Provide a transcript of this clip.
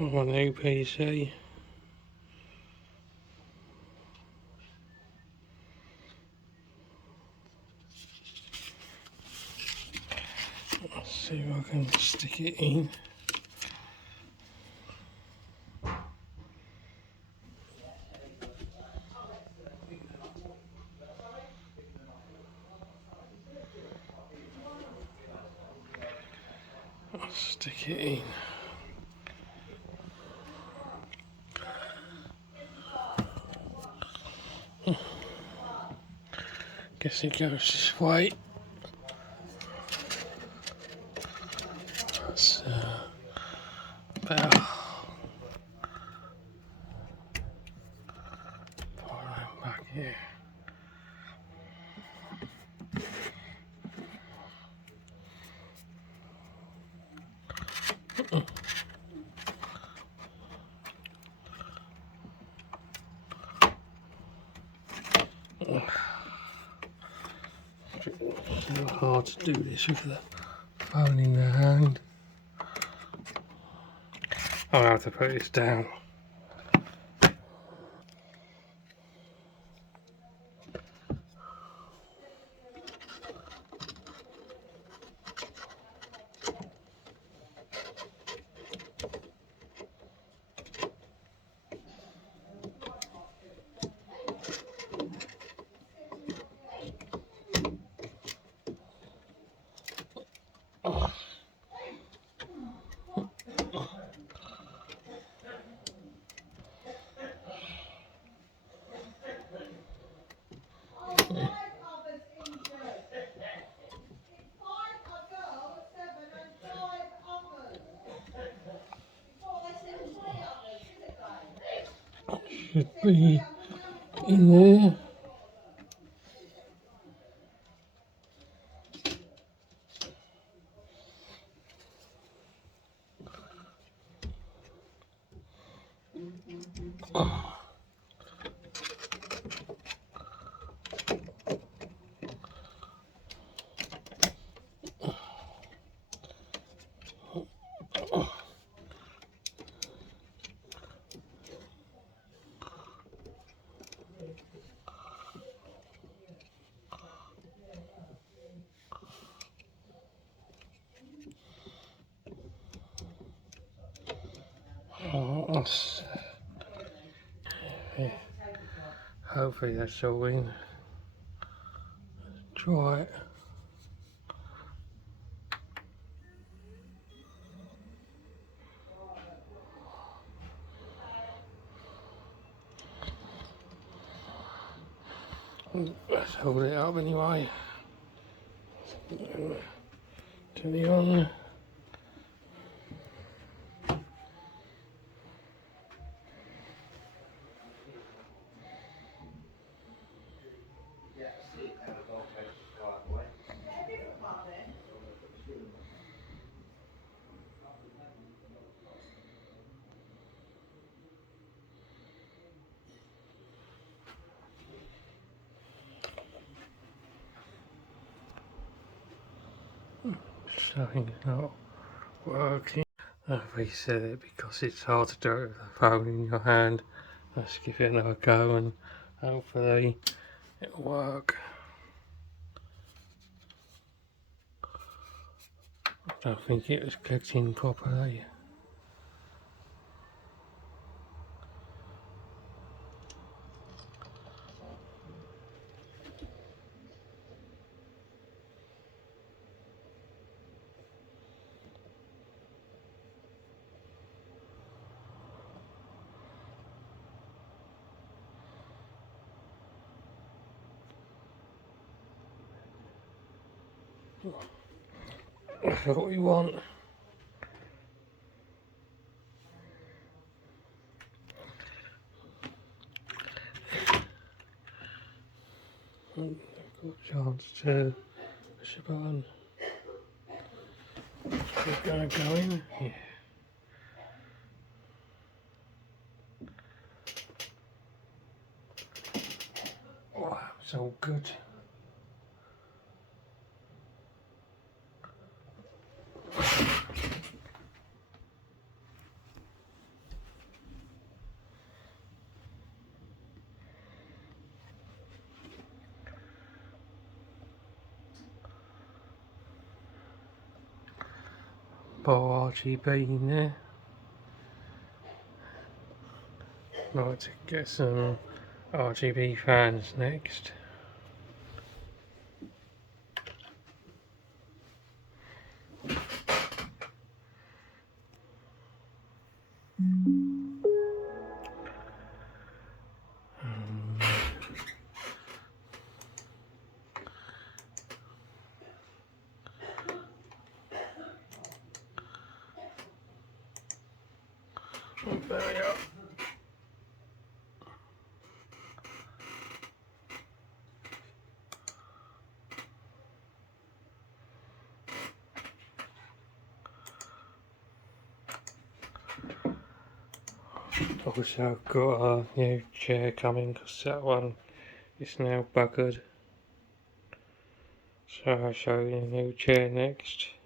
on my new PC. Let's see if I can stick it in. I'll stick it in. Guess it goes this way. That's about far around back here. It's so hard to do this with the phone in the hand. I'll have to put this down. Should be in there. That's, yeah. Hopefully that's all in. Try it. Let's hold it up anyway. Turn it on. Something's not working. I've reset it because it's hard to do it with the phone in your hand. Let's give it another go and hopefully it'll work. I don't think it was clicked in properly. That's what we want. Got a chance to push a button. We're gonna go in. Yeah. Wow, it's all good. bar RGB in there. Like to get some RGB fans next. There we are. Also got a new chair coming because that one is now buggered. So I'll show you the new chair next.